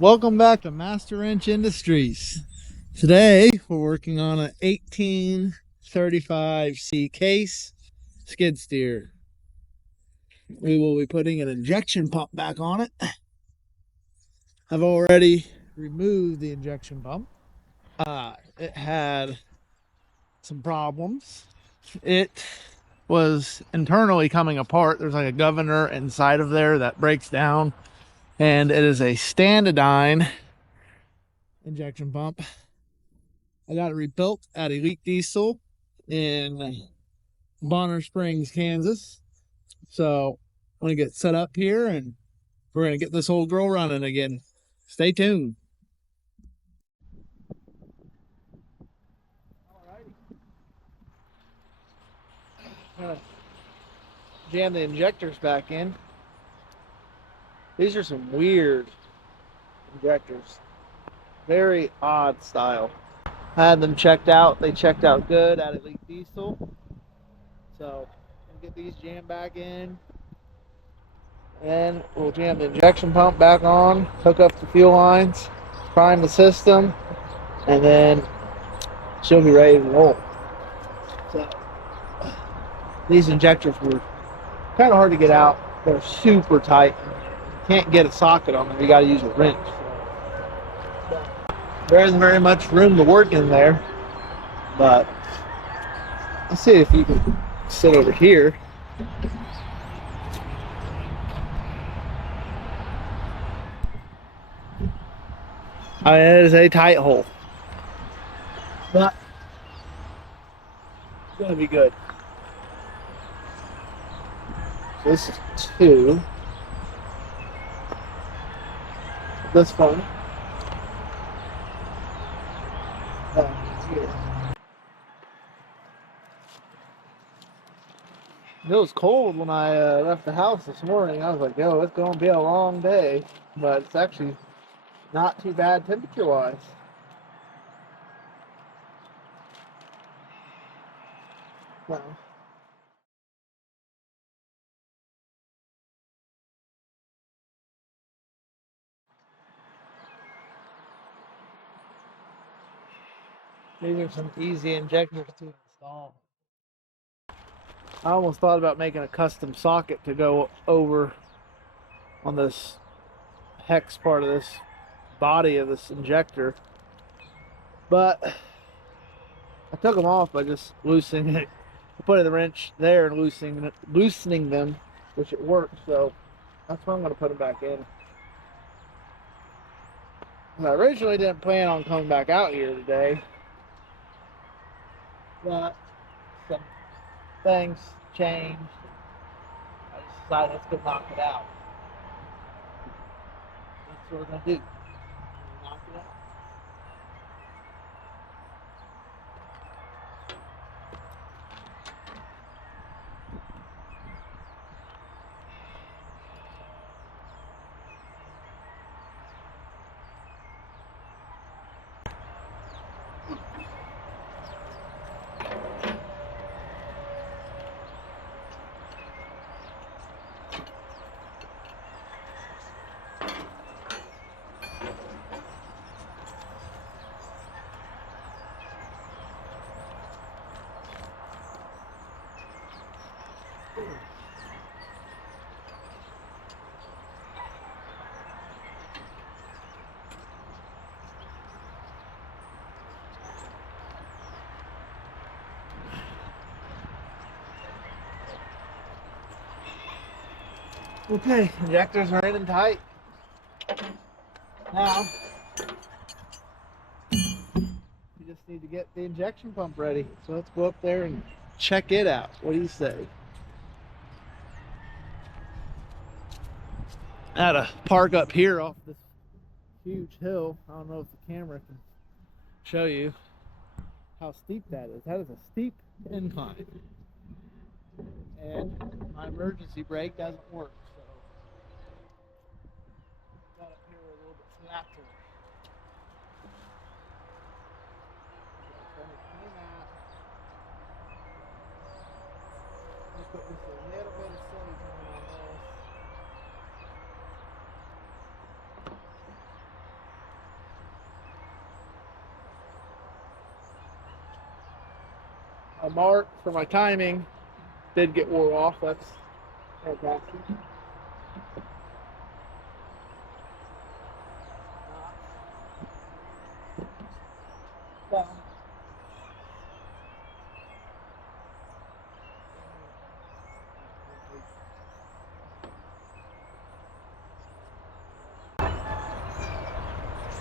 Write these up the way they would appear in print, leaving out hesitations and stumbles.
Welcome back to Master Wrench Industries. Today we're working on an 1835C case skid steer. We will be putting an injection pump back on it. I've already removed the injection pump. It had some problems. It was internally coming apart. There's like a governor inside of there that breaks down, and it is a Standardine injection pump. I got it rebuilt at Elite Diesel in Bonner Springs, Kansas. So I'm going to get set up here and we're going to get this whole girl running again. Stay tuned. Alrighty. I'm going to jam the injectors back in. These are some weird injectors. Very odd style. I had them checked out. They checked out good at Elite Diesel. So we'll get these jammed back in. And we'll jam the injection pump back on, hook up the fuel lines, prime the system, and then she'll be ready to roll. So these injectors were kind of hard to get out. They're super tight. You can't get a socket on them. You got to use a wrench. So there isn't very much room to work in there, but let's see if you can sit over here. I mean, it is a tight hole, but it's going to be good. So this is 2. This one. Here. It was cold when I left the house this morning. I was like, yo, it's going to be a long day. But it's actually not too bad temperature-wise. So. These are some easy injectors to install. I almost thought about making a custom socket to go over on this hex part of this body of this injector. But I took them off by just loosening it. I put the wrench there and loosening them, which it worked. So that's why I'm going to put them back in. I originally didn't plan on coming back out here today, but some things changed. I just decided let's go knock it out. That's what we're going to do. Knock it out. Okay, injectors are in and tight. Now, we just need to get the injection pump ready. So let's go up there and check it out. What do you say? I had to park up here off this huge hill. I don't know if the camera can show you how steep that is. That is a steep incline. And my emergency brake doesn't work, so got up here a little bit flatter. Put just a little bit of silicone on this. a mark for my timing did get wore off. That's fantastic. So,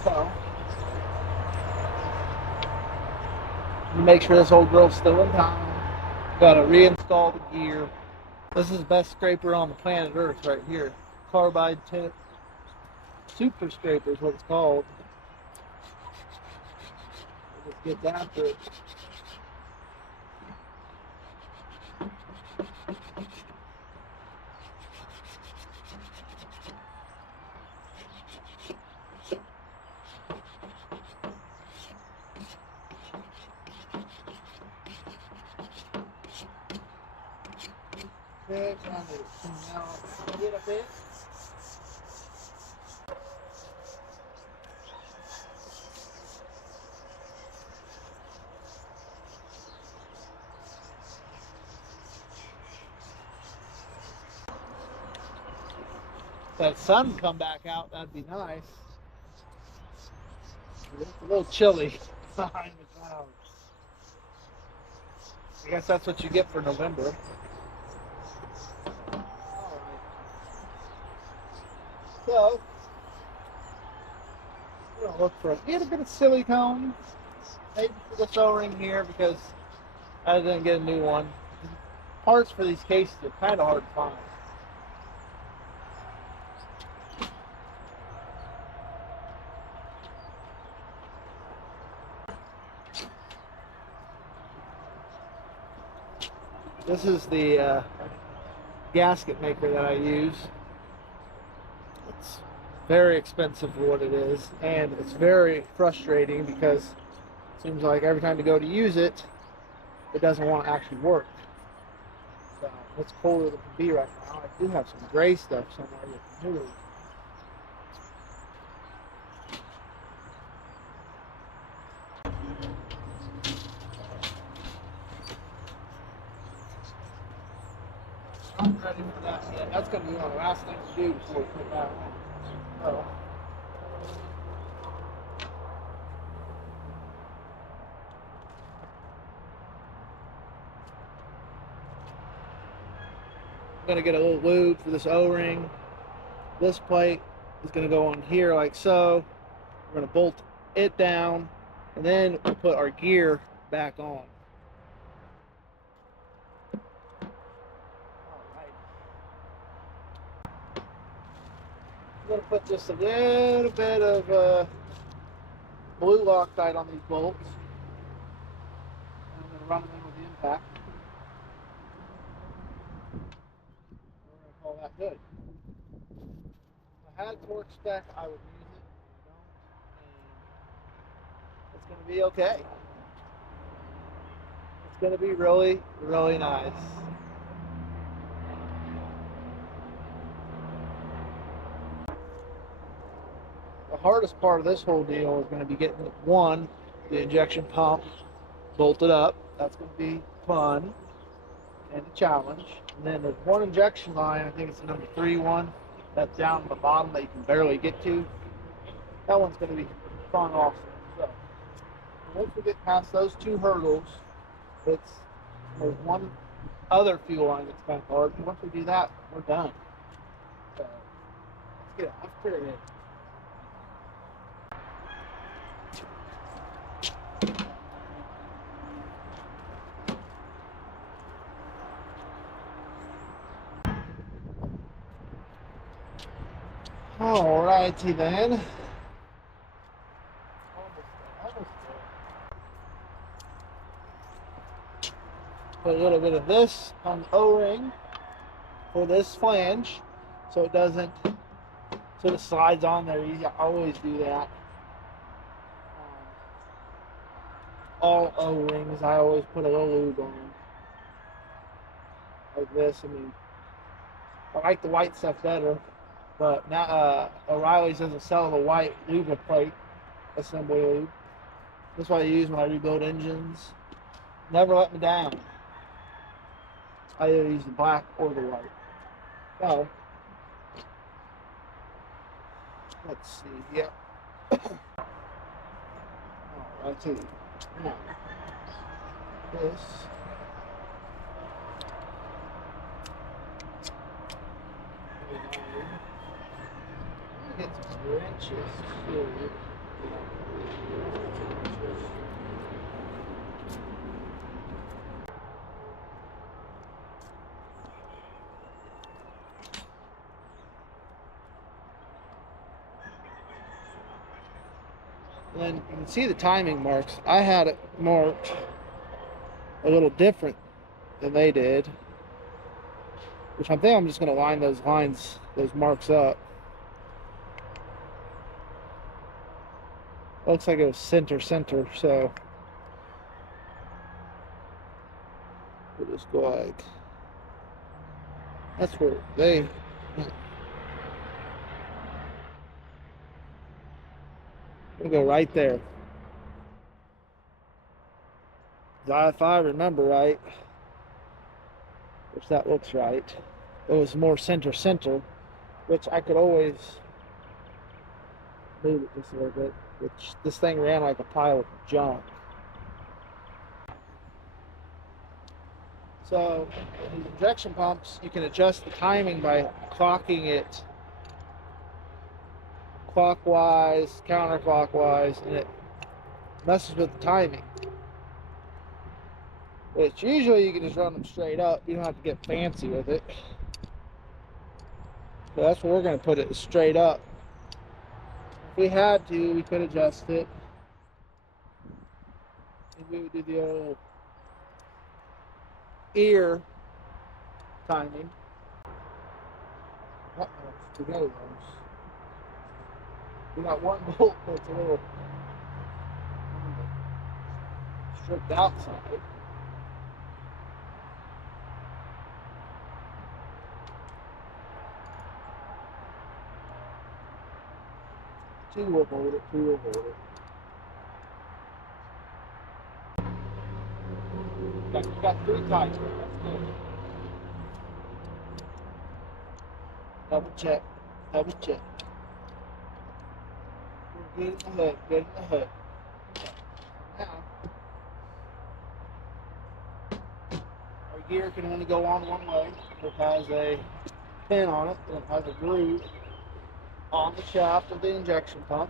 so make sure this old girl's still in time. Gotta reinstall the gear. This is the best scraper on the planet Earth right here. Carbide tip super scraper is what it's called. It just gets after it. Okay, trying to now get a bit. That sun come back out, that'd be nice. It's a little chilly behind the clouds. I guess that's what you get for November. Alright. So, we're gonna look for a little bit of silicone. Maybe for this O-ring here because I didn't get a new one. Parts for these cases are kind of hard to find. This is the gasket maker that I use. It's very expensive for what it is, and it's very frustrating because it seems like every time you go to use it, it doesn't want to actually work. So it's colder than it can be right now. I do have some gray stuff somewhere you can move. I'm ready for that yet. That's going to be one of the last things to do before we put that on. So, I'm going to get a little lube for this O-ring. This plate is going to go on here like so. We're going to bolt it down, and then we'll put our gear back on. I'm going to put just a little bit of blue Loctite on these bolts. And I'm going to run them in with the impact. We're going to call that good. If I had a torque spec, I would use it. I don't. And it's going to be okay. It's going to be really, really nice. The hardest part of this whole deal is going to be getting the injection pump bolted up. That's going to be fun and a challenge. And then there's one injection line, I think it's the number 3 one, that's down at the bottom that you can barely get to. That one's going to be fun also. So once we get past those 2 hurdles, there's one other fuel line that's kind of hard. And once we do that, we're done. So let's get it. Let's clear it. Alrighty then. Put a little bit of this on the O-ring for this flange so it doesn't, so it slides on there easy. I always do that. All O-rings, I always put a little lube on. Like this. I mean, I like the white stuff better. But now O'Reilly's doesn't sell the white lube plate assembly lube. That's what I use when I rebuild engines. Never let me down. I either use the black or the white. So, let's see. Yep. Alrighty. Now, this. Get some wrenches too. And then you can see the timing marks. I had it marked a little different than they did, which I think I'm just going to line those marks up. Looks like it was center, so we'll just go like, that's where they, we'll go right there. If I remember right, which that looks right, it was more center, which I could always move it just a little bit, which this thing ran like a pile of junk. So in injection pumps, you can adjust the timing by clocking it clockwise, counterclockwise, and it messes with the timing. Which usually you can just run them straight up. You don't have to get fancy with it. So that's where we're going to put it, straight up. If we had to, we could adjust it. And we would do the old ear timing. Together, we got one bolt that's a little stripped outside. Two will hold it, two will hold it. You got three times. That's good. Double check, double check. We're good in the hood, good in the hood. Now, our gear can only go on one way. It has a pin on it, and it has a groove on the shaft of the injection pump.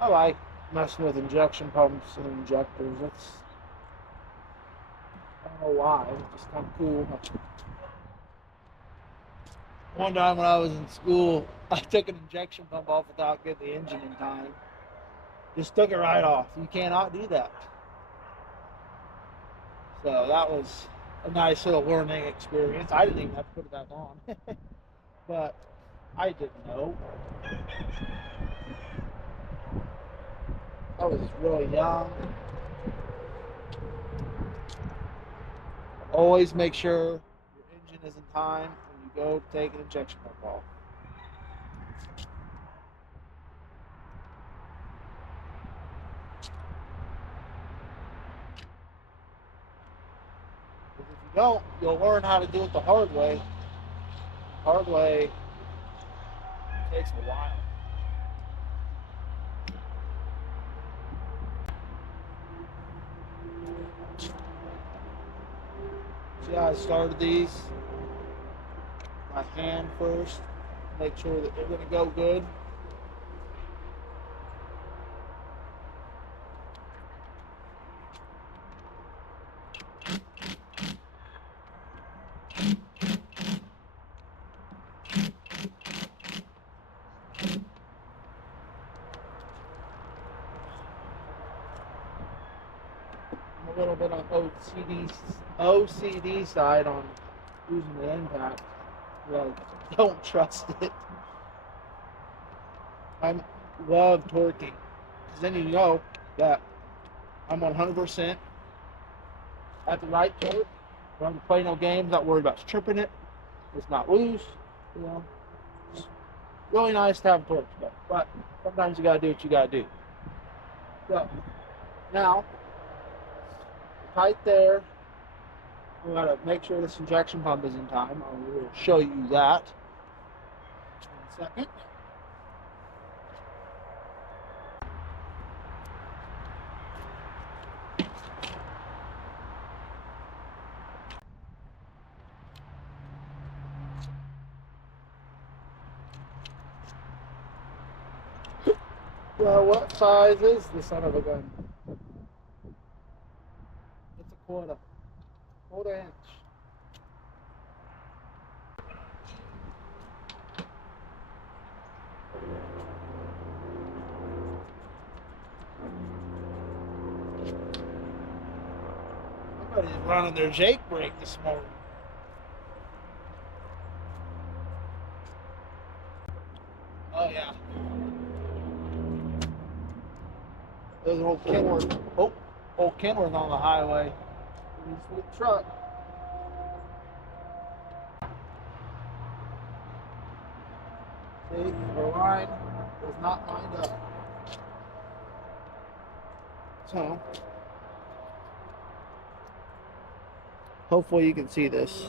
I like messing with injection pumps and injectors. I don't know why, it's just kind of cool. One time when I was in school, I took an injection pump off without getting the engine in time. Just took it right off. You cannot do that. So that was a nice little learning experience. I didn't even have to put it back on. But I didn't know. I was really young. Always make sure your engine is in time when you go to take an injection pump off. Because if you don't, you'll learn how to do it the hard way. The hard way takes a while. See how I started these? My hand first. Make sure that they're going to go good. a little bit on OCD side on using the impact. Like, don't trust it. I love torquing, because then you know that I'm 100% at the right torque. I don't play no games, not worried about tripping it. It's not loose, you know. It's really nice to have a torque spec, but sometimes you gotta do what you gotta do. So now, tight there. We gotta make sure this injection pump is in time. I will show you that in a second. Well, what size is the son of a gun? It's a quarter inch. Somebody's running their Jake brake this morning. Oh yeah. There's an old Kenworth. Oh, old Kenworth on the highway. Sweet truck. See, the line is not lined up. So, hopefully you can see this.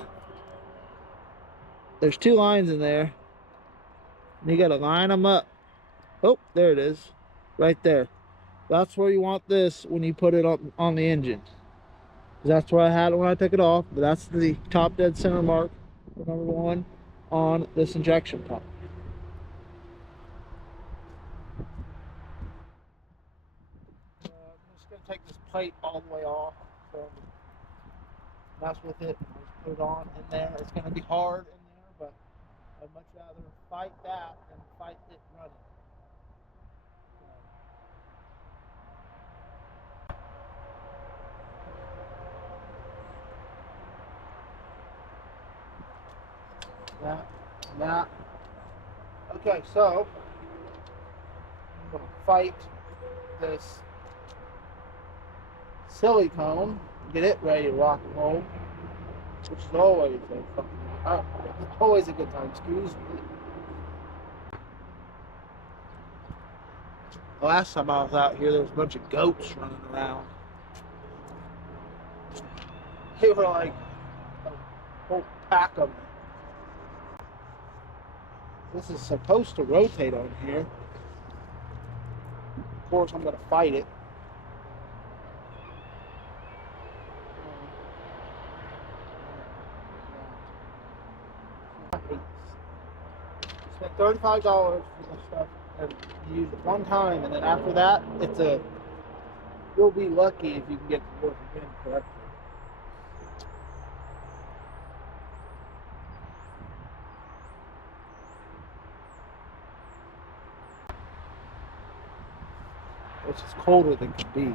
There's two lines in there. And you gotta line them up. Oh, there it is. Right there. That's where you want this when you put it on the engine. That's where I had it when I took it off. But that's the top dead center mark for number one on this injection pump. I'm just going to take this plate all the way off. So mess with it. I'll just put it on in there. It's going to be hard in there, but I'd much rather fight that than fight it running. That. Okay, so I'm going to fight this silicone, get it ready to rock and roll, which is always a good time. Excuse me. The last time I was out here, there was a bunch of goats running around. They were like a whole pack of them. This is supposed to rotate on here. Of course, I'm going to fight it. Spent $35 for this stuff and use it one time, and then after that, you'll be lucky if you can get the work again correctly. It's just colder than can be.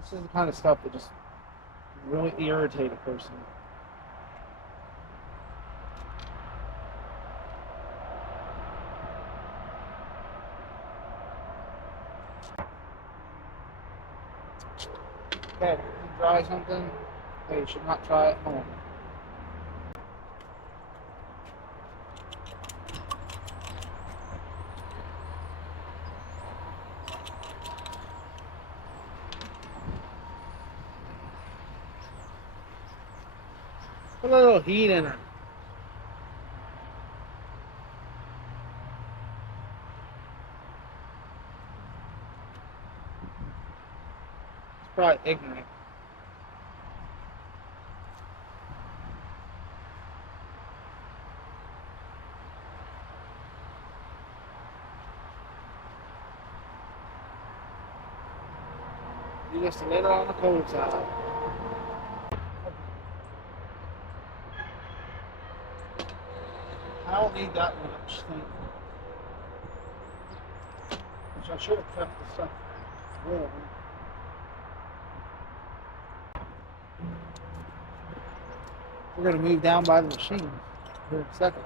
This is the kind of stuff that just really irritate a person. Okay, you try something, hey, you should not try at home. Put a little heat in her. It's probably ignorant. You just a little on the cold side. I don't need that much. Which I should have kept the stuff warm. We're going to move down by the machine here in a second.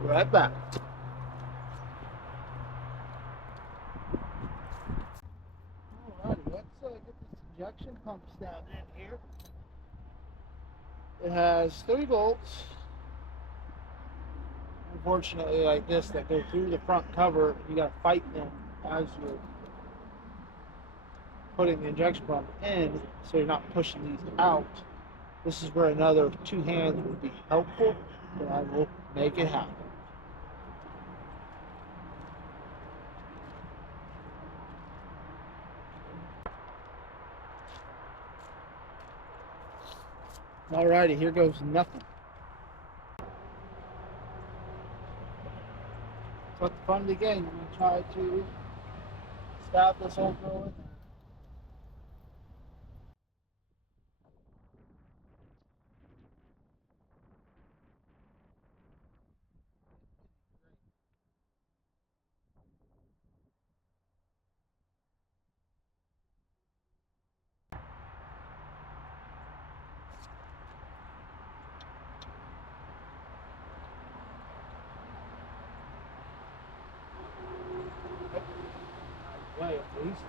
Be right back. Alrighty, let's get this injection pump down in here. It has 3 bolts, unfortunately, like this, that go through the front cover. You got to fight them as you're putting the injection pump in, so you're not pushing these out. This is where another 2 hands would be helpful, but I will make it happen. Alrighty, here goes nothing. But the fun begins. I'm going to try to stab this old girl in there. Way at least.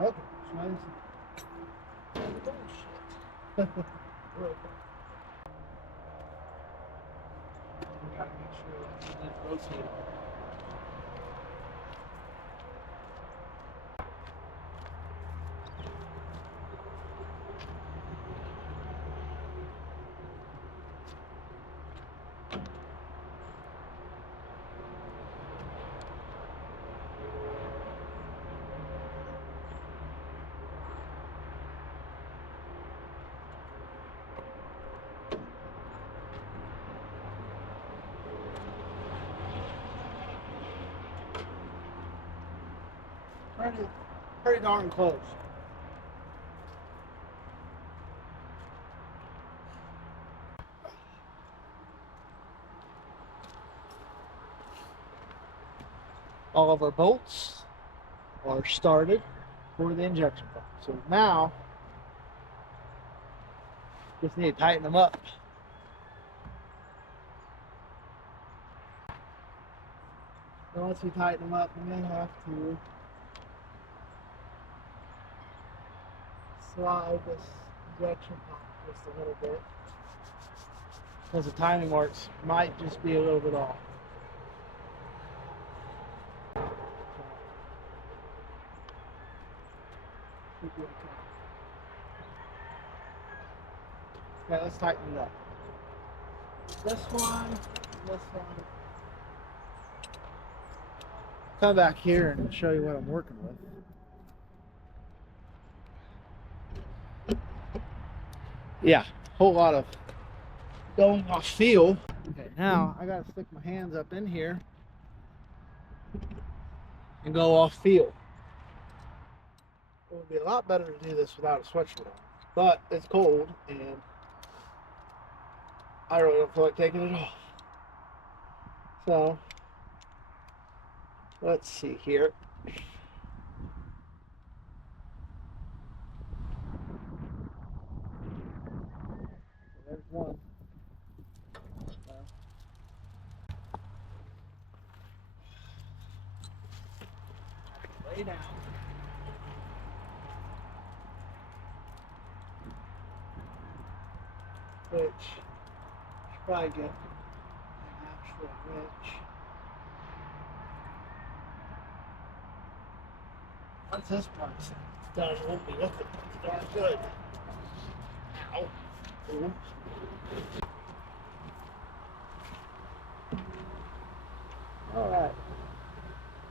Okay, try this. Oh shit. Really. We gotta make sure it's rotated. Pretty darn close. All of our bolts are started for the injection pump. So now, just need to tighten them up. And once we tighten them up, we may have to slide this injection pump just a little bit, because the timing marks might just be a little bit off. Okay, let's tighten it up. This one, this one. Come back here and show you what I'm working with. Yeah, whole lot of going off feel. Okay, now I gotta stick my hands up in here and go off feel. It would be a lot better to do this without a sweatshirt on, but it's cold and I really don't feel like taking it off. So let's see here. There's one. Lay down. Which should probably get an actual wrench. Once this part's done, it won't be looking darn good. Ow. Ooh. Alright.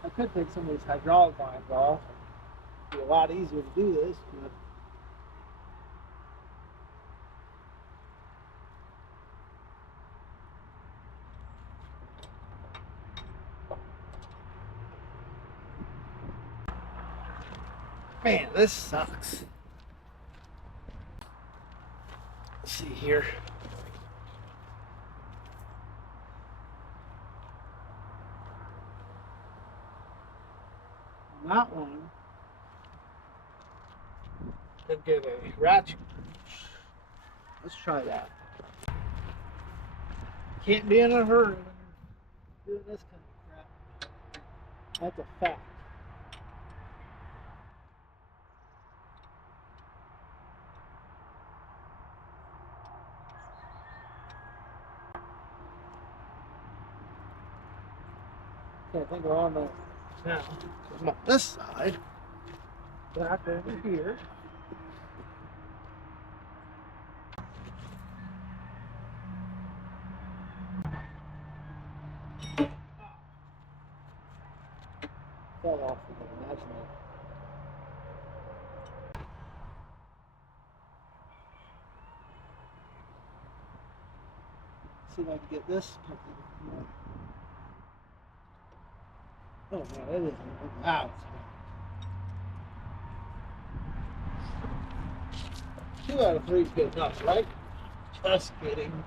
I could take some of these hydraulic lines off. It'd be a lot easier to do this, but Man, this sucks. Let's see here. On that one, could get a ratchet. Let's try that. Can't be in a hurry when you're doing this kind of crap. That's a fact. Okay, I think we're on there now. Come on this side. Back over here. Fell off of it, imagine that. See if I can get this. Oh man, it isn't. Ow. 2 out of 3 is good enough, right? Just kidding.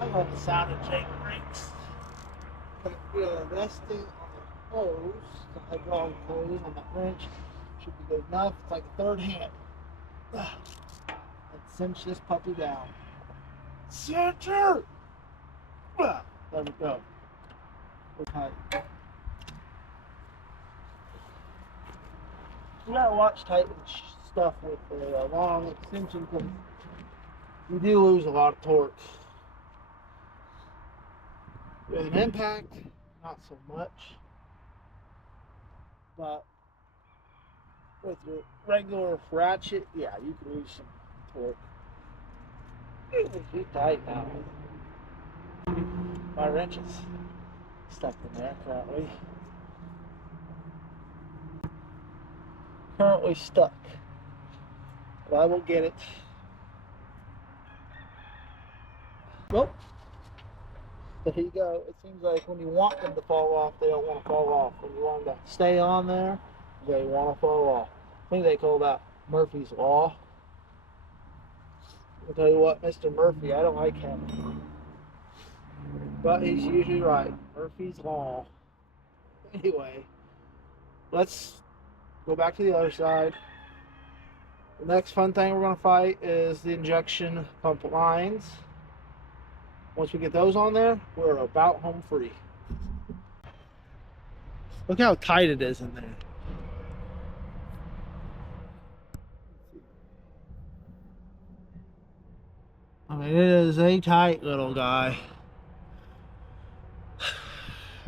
I love the sound of Jake brakes. We are resting on the hose, the hydraulic hose on that wrench. Should be good enough. It's like a third hand. Let's cinch this puppy down. Center! There we go. We're tight. You gotta watch tighten stuff with the long extension because you do lose a lot of torque. With an impact, not so much. But with your regular ratchet, yeah, you can lose some torque. It's too tight now. My wrench is stuck in there currently stuck. But I will get it. Well, there you go. It seems like when you want them to fall off, they don't want to fall off. When you want them to stay on there, they want to fall off. I think they call that Murphy's Law. I'll tell you what, Mr. Murphy, I don't like him. But he's usually right. Murphy's Law. Anyway, let's go back to the other side. The next fun thing we're going to fight is the injection pump lines. Once we get those on there, we're about home free. Look how tight it is in there. I mean, it is a tight little guy.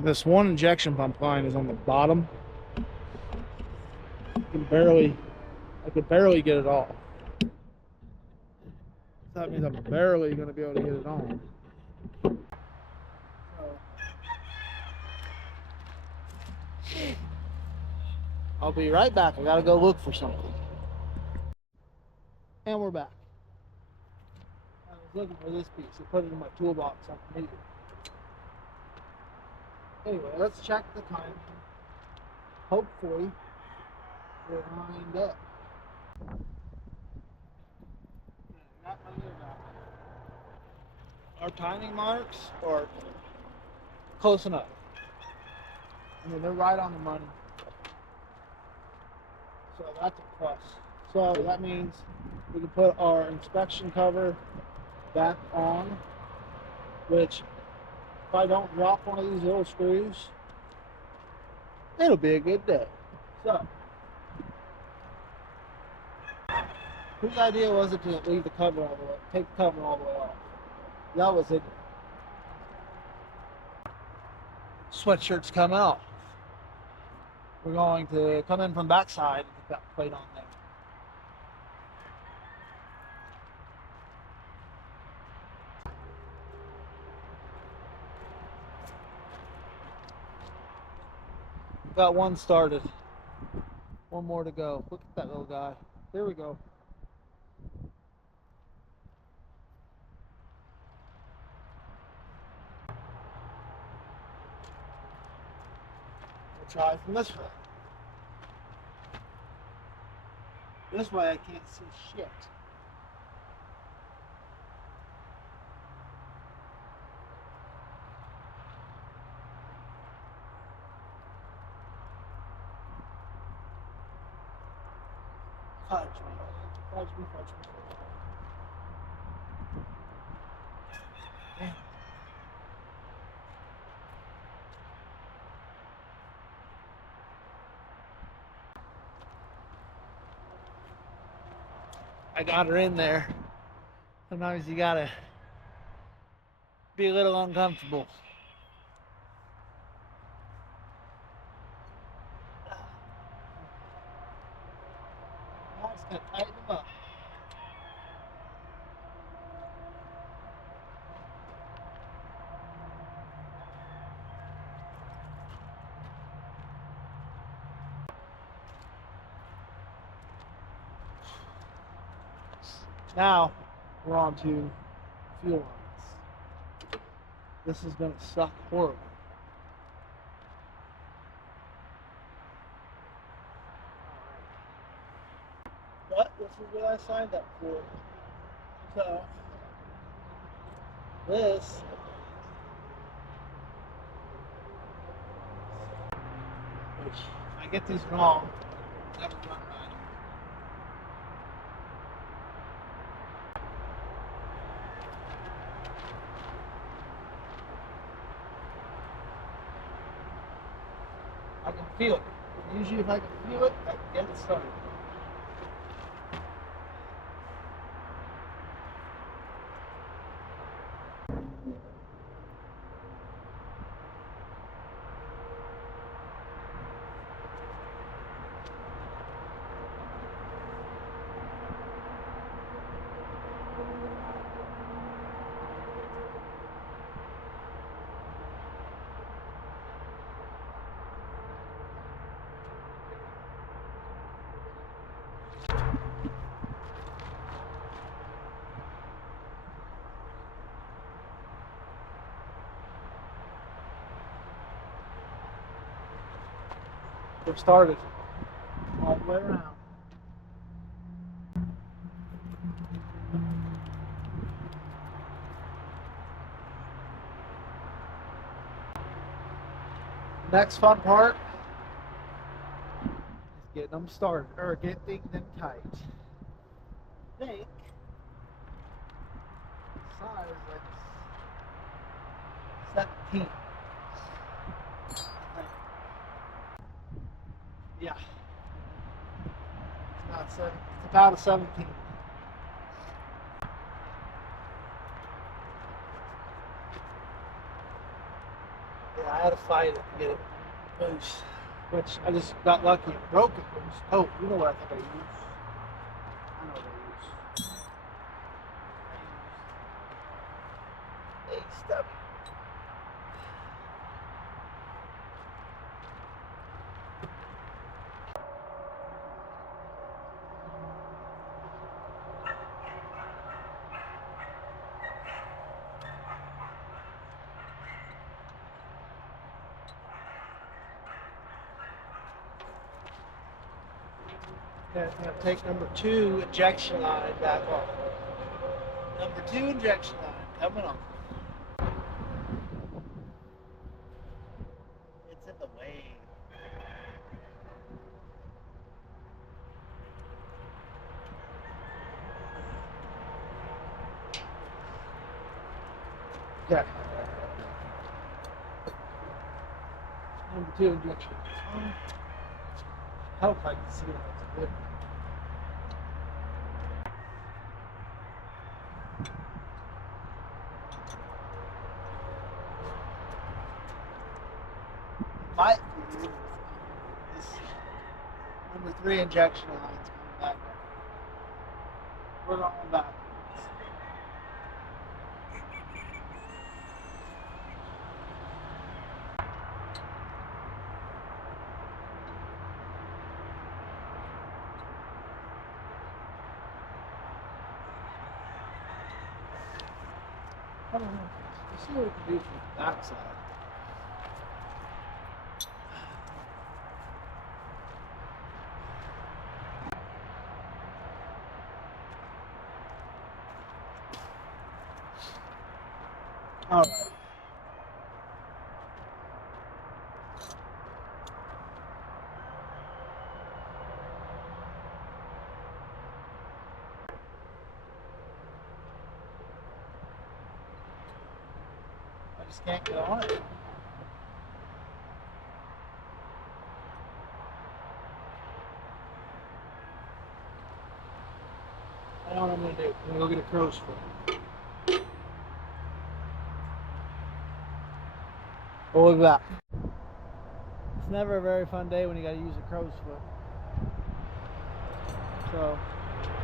This one injection pump line is on the bottom. I could barely get it off. That means I'm barely going to be able to get it on. I'll be right back. I got to go look for something. And we're back. I was looking for this piece. I put it in my toolbox. I need it. Anyway, let's check the time. Hopefully, we're lined up. Our timing marks are close enough. I mean, they're right on the money. So that's a plus. So that means we can put our inspection cover back on, which if I don't drop one of these little screws, it'll be a good day. So, whose idea was it to leave the cover all the way, take the cover all the way off? That was it. Sweatshirt's coming off. We're going to come in from the back side and put that plate on there. Got one started. One more to go. Look at that little guy. There we go. try from this way. This way I can't see shit. Fudge me. Fudge me, fudge me, fudge me. Damn. I got her in there. Sometimes you gotta be a little uncomfortable. Now it's gonna tighten them up. Now we're on to fuel lines. This is gonna suck horribly. But this is what I signed up for. So this which if I get these wrong, never run right. I can feel it. Usually if I can feel it, I can get it started. We're started all the way around. Next fun part is getting them started, or getting them tight. I think size like 17. Yeah. It's not 7. It's about a 17. Yeah, I had to fight it to get it loose. Which I just got lucky and broke it loose. Oh, you know what I think I used? I know what I used. I used AW. Okay, I'm going to take number 2 injection line back off. Number 2 injection line coming on. It's in the way. Okay. Number 2 injection. I hope I can see it. That's good. Might be this number 3 injection line's coming back. We're going backwards. Come on, let's see what we can do from the backside. All right. I just can't get on it. I know what I'm gonna do. I'm gonna go get a crow's foot. We'll be back. It's never a very fun day when you gotta use a crow's foot. So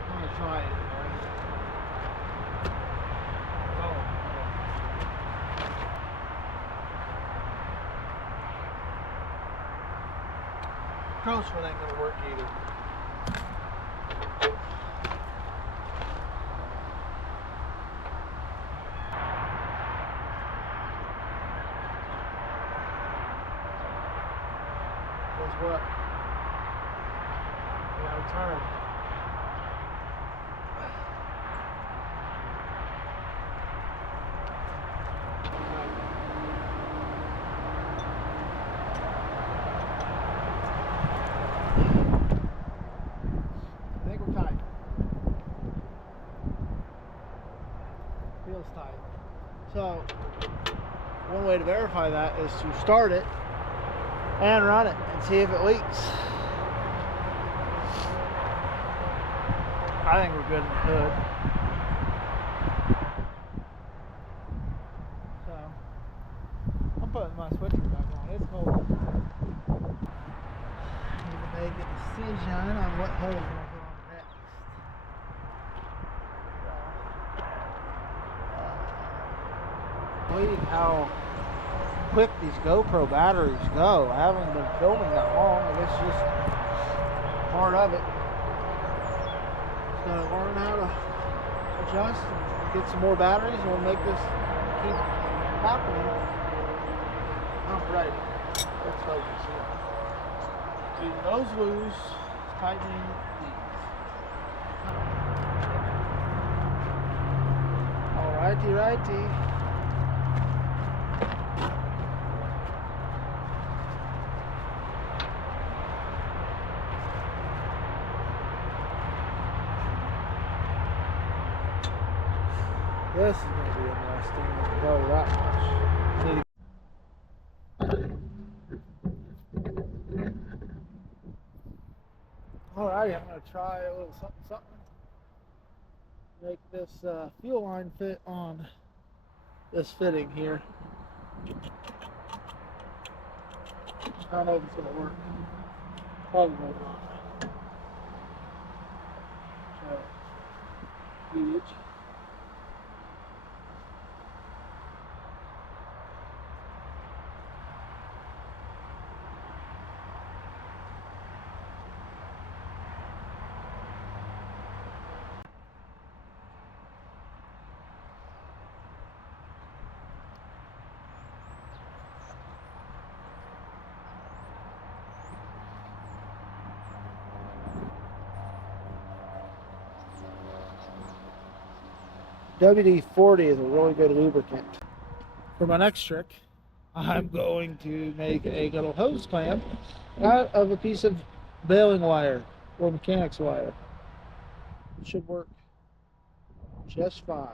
I'm gonna try it. Crow's foot ain't gonna work either. Guess what? We gotta turn. I think we're tight. Feels tight. So, one way to verify that is to start it and run it and see if it leaks. I think we're good in the hood. So, I'm putting my switcher back on. It's cold. Need to make a decision on what hose we're going to put on next. Believe how quick these GoPro batteries go. I haven't been filming that long, and it's just part of it. Just gotta learn how to adjust and get some more batteries, and we'll make this keep happening. I'm ready. Let's focus here. Getting those loose, tightening these. Alrighty, righty. This is going to be interesting. I can tell you that much. Alrighty, I'm going to try a little something. Make this fuel line fit on this fitting here. I don't know if it's going to work. Probably not. So, gauge. WD-40 is a really good lubricant. For my next trick, I'm going to make a little hose clamp out of a piece of baling wire or mechanics wire. It should work just fine.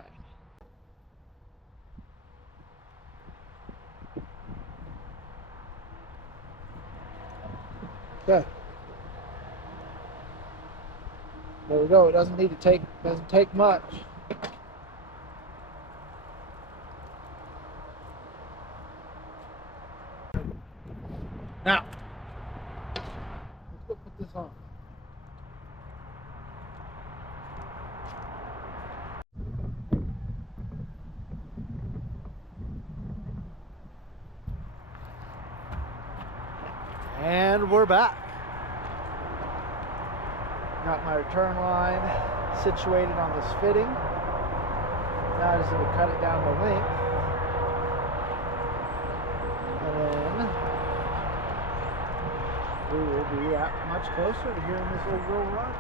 Okay. There we go. It doesn't take much. Now, let's go put this on. And we're back. Got my return line situated on this fitting. Now I just need to cut it down the length. And then we will be much closer to hearing this little girl run.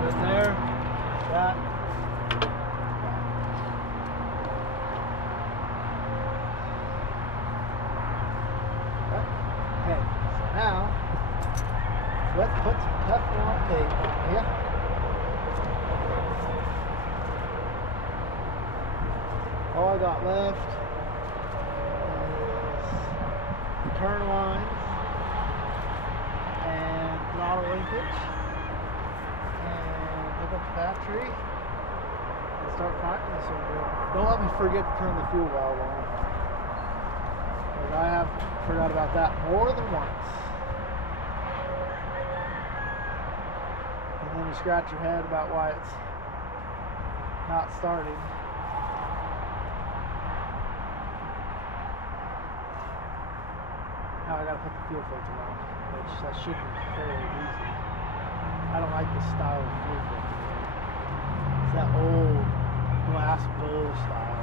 Good there. That. Now, let's put some Teflon tape on here. All I got left is turn lines and throttle linkage, and hook up the battery and start fighting this one. Don't let me forget to turn the fuel valve on, because I have forgot about that more than once. And then you scratch your head about why it's not starting. Now I gotta put the fuel filter on, which that should be fairly easy. I don't like this style of fuel filter. It's that old glass bowl style.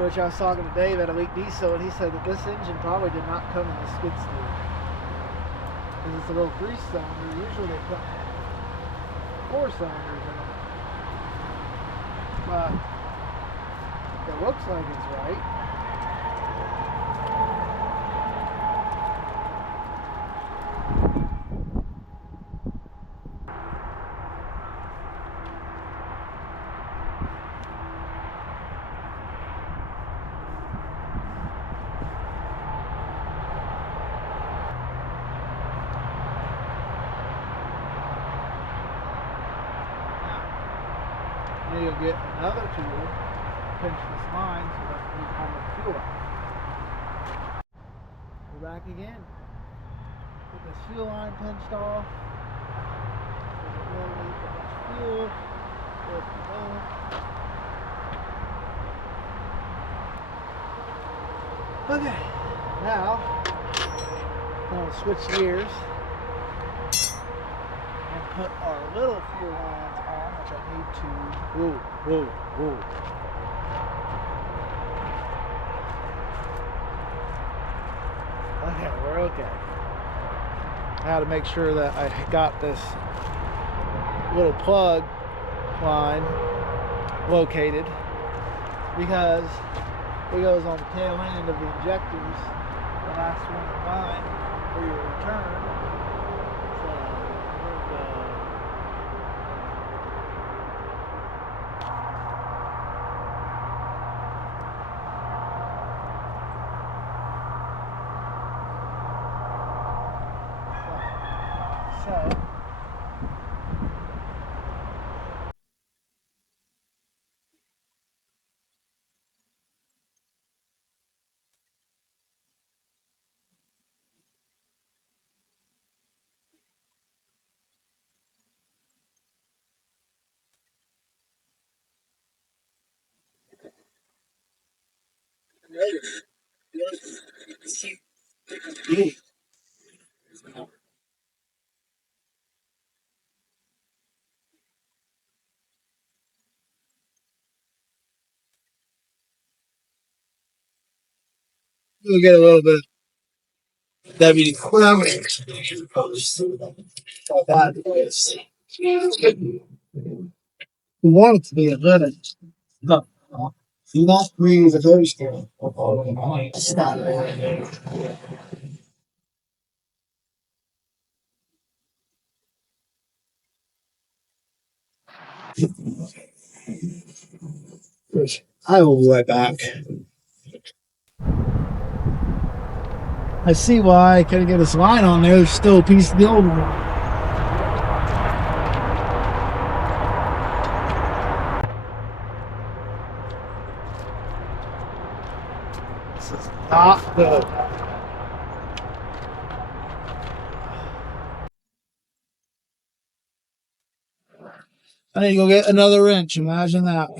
Which I was talking to Dave at Elite Diesel, and he said that this engine probably did not come in the skid steer. Because it's a little 3-cylinder. Usually they put 4 cylinders in it. But it looks like it's right. Now you'll get another tool, pinch this line so that you can the fuel out. Go back again. Get this fuel line pinched off. Does it really need that much fuel? If you don't. Okay, now I'm going to switch gears and put our little fuel lines on, which I need to. Whoa. Okay, we're okay. I had to make sure that I got this little plug line located, because it goes on the tail end of the injectors, the last one in line for your return. So we're good. So we'll get a little bit of W. Well, that is. We want it to be a little. No. You not breathe the very scary. Stop. I will be right back. I see why I couldn't get this line on there. There's still a piece of the old one. This is not good. I need to go get another wrench. Imagine that.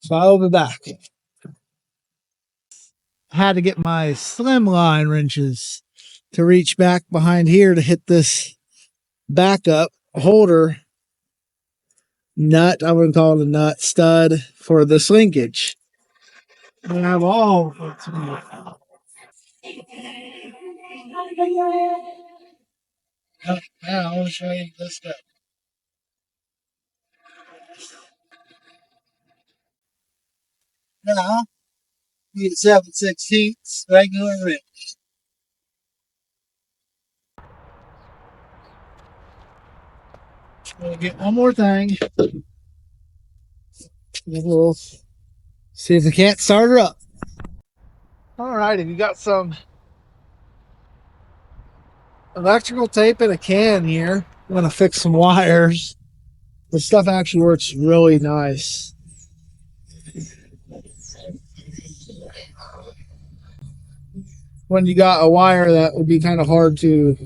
So I'll be back. I had to get my slimline wrenches to reach back behind here to hit this backup holder nut. I wouldn't call it a nut, stud for this linkage. I have all. Now I'll show you this stuff. Now 7/16 regular rim. We'll get one more thing. We'll see if we can't start her up. All righty, we got some electrical tape in a can here. I'm gonna fix some wires. The stuff actually works really nice. When you got a wire that would be kind of hard to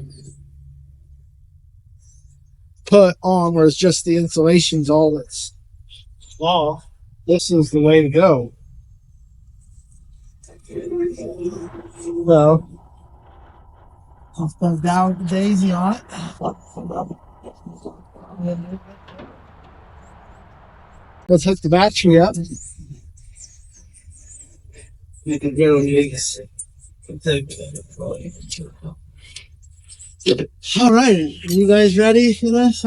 put on, where it's just the insulation's all that's off, this is the way to go. So, I'll put down Daisy on it. Let's hook the battery up. You can go use. All right, you guys ready for this?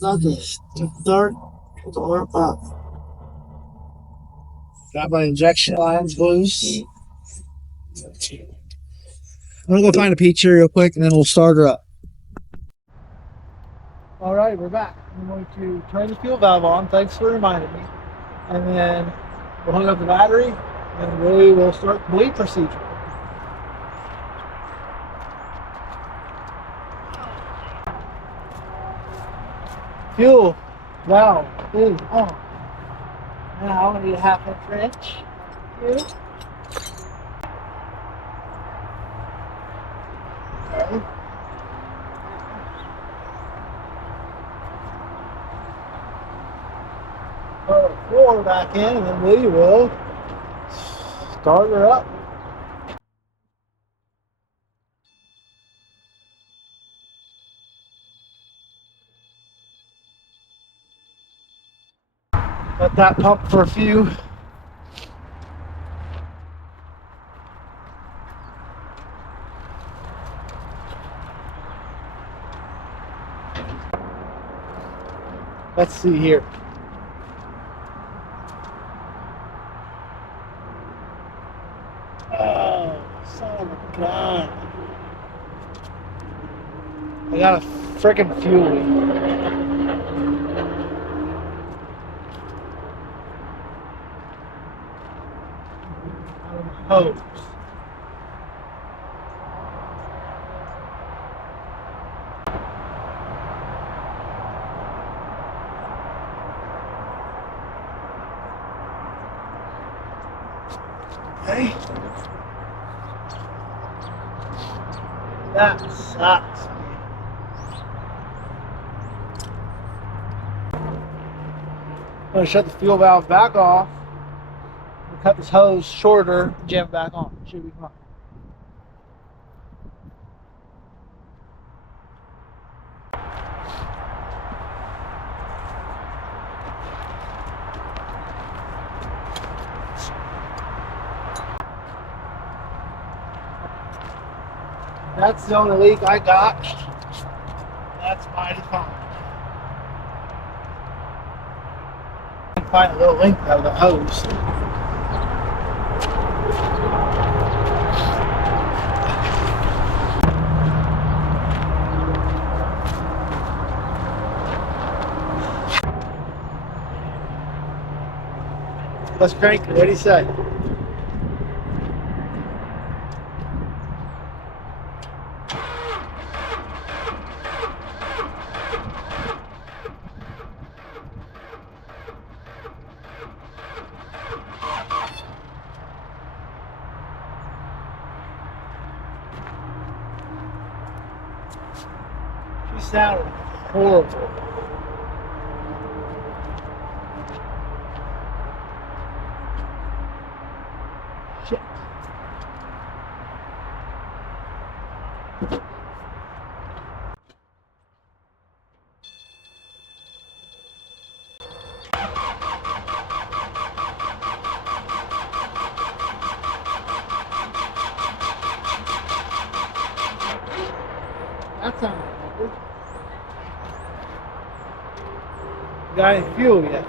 Not this. Start to warm up. Got my injection lines loose. I'm gonna go find a peach here real quick, and then we'll start her up. All right, we're back. I'm going to turn the fuel valve on. Thanks for reminding me. And then we'll hook up the battery, and we will start the bleed procedure. Fuel valve is on. Now I need a 1/2 inch wrench. Okay. Put the floor back in, and then we will start her up. Let that pump for a few. Let's see here. Oh, son of a gun. I got a freaking fuel leak. Hose. Okay. That sucks. I'm gonna shut the fuel valve back off. We'll cut this hose shorter, jam it back on. Should be fine. That's the only leak I got. That's mighty fine. Find a little length out of the hose. Let's crank it. What do you say? She sounded horrible. Shit. That sounded good. Got any fuel yet?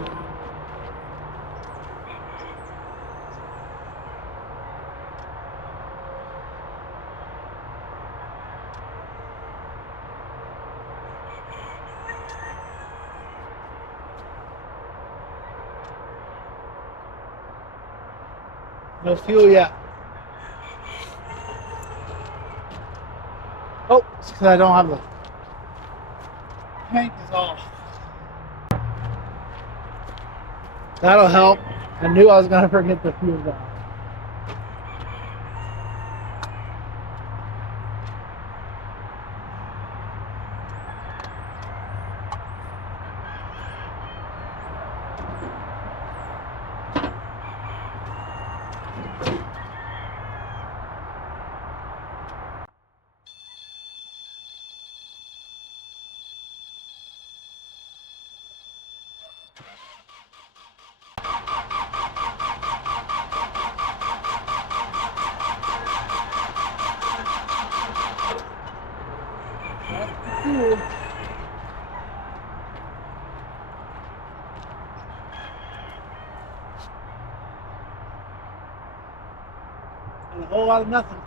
No fuel yet. Oh, it's because I don't have the tank is off. That'll help. I knew I was gonna forget the fuel valve. That's the fuel. And a whole lot of nothing.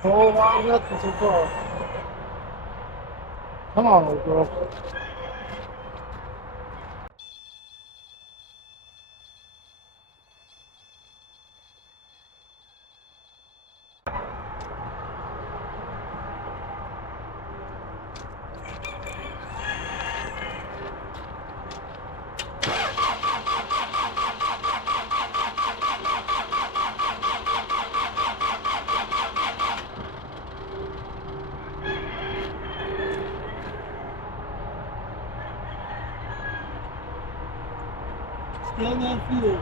Whole lot of nothing so far. Come on, old girl. Still no fuel.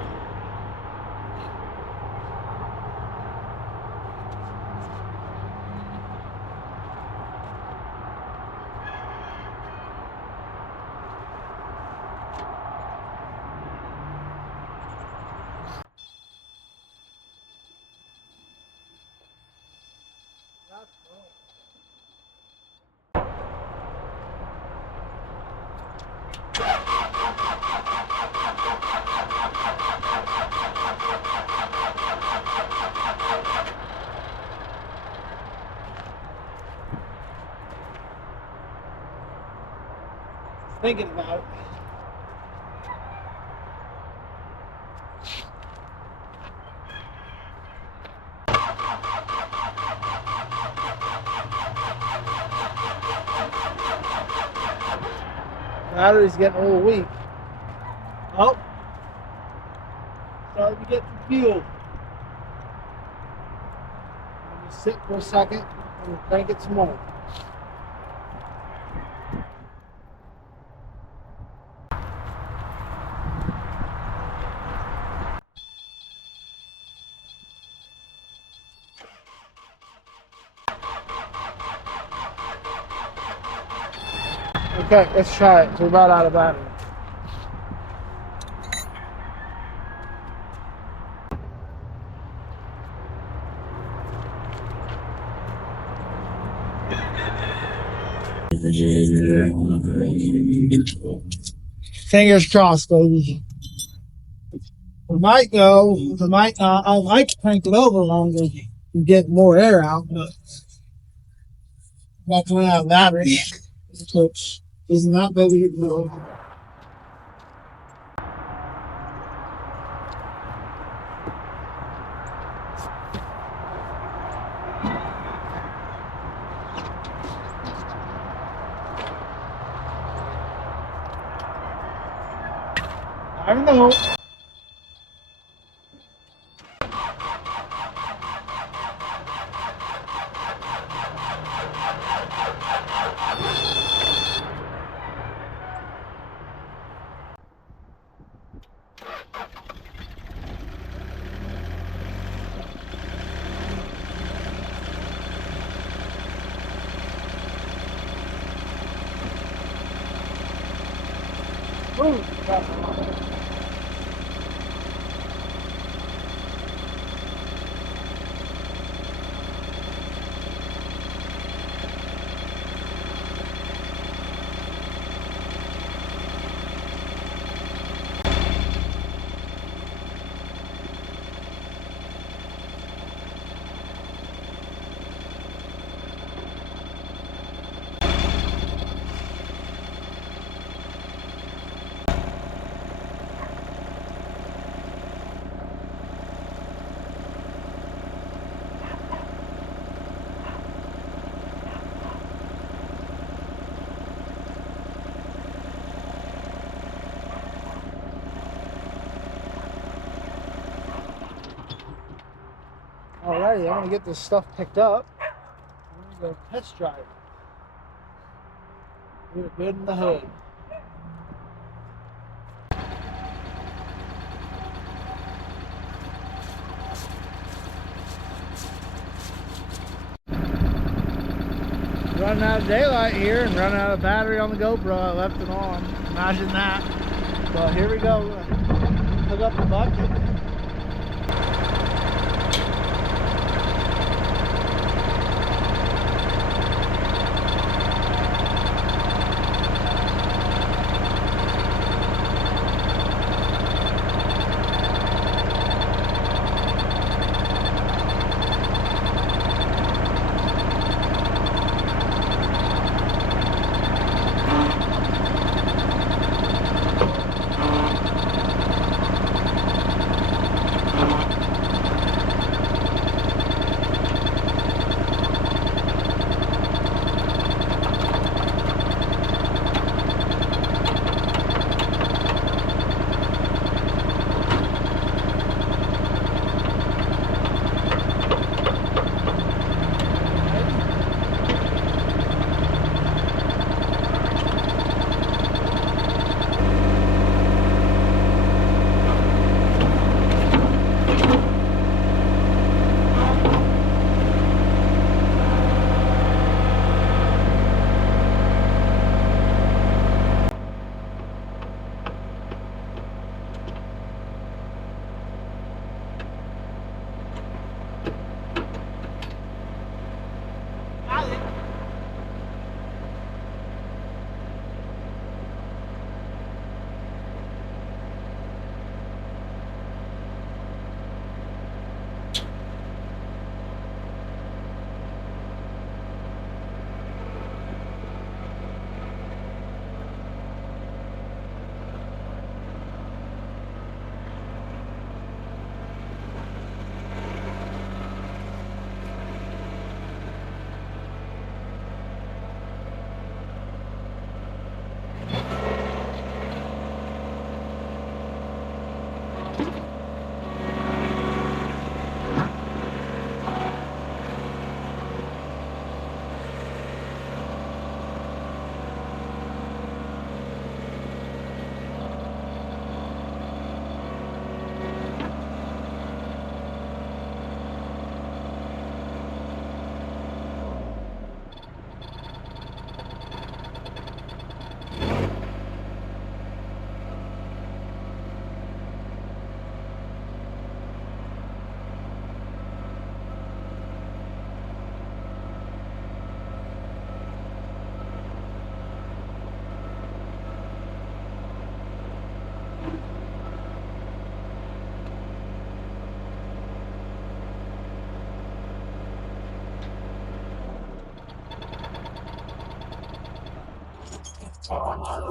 Thinking about it. Battery's getting a little weak. Oh, starting to get some fuel. Let me sit for a second and we'll crank it some more. Okay, let's try it. We're about out of battery. Fingers crossed, baby. We might go, we might not. I'd like to crank it over longer and get more air out, but I'm not going out of battery. Which is not baby. No. I don't know. Ooh, that's a lot. Alrighty, I'm gonna get this stuff picked up. I'm gonna go test drive it. Get it good in the hood. Running out of daylight here and running out of battery on the GoPro. I left it on. Imagine that. But here we go. Hook up the bucket.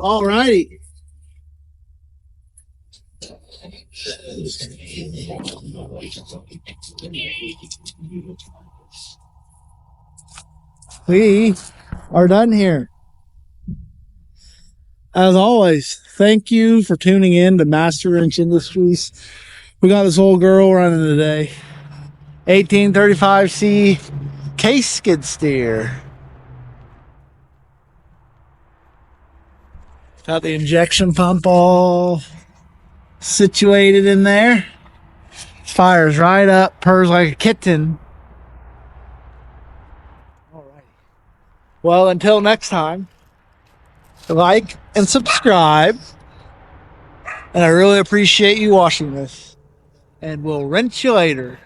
All righty. We are done here. As always, thank you for tuning in to Master Wrench Industries. We got this old girl running today. 1835C case skid steer. Got the injection pump all situated in there. Fires right up, purrs like a kitten. Alrighty. Well, until next time, like and subscribe. And I really appreciate you watching this. And we'll wrench you later.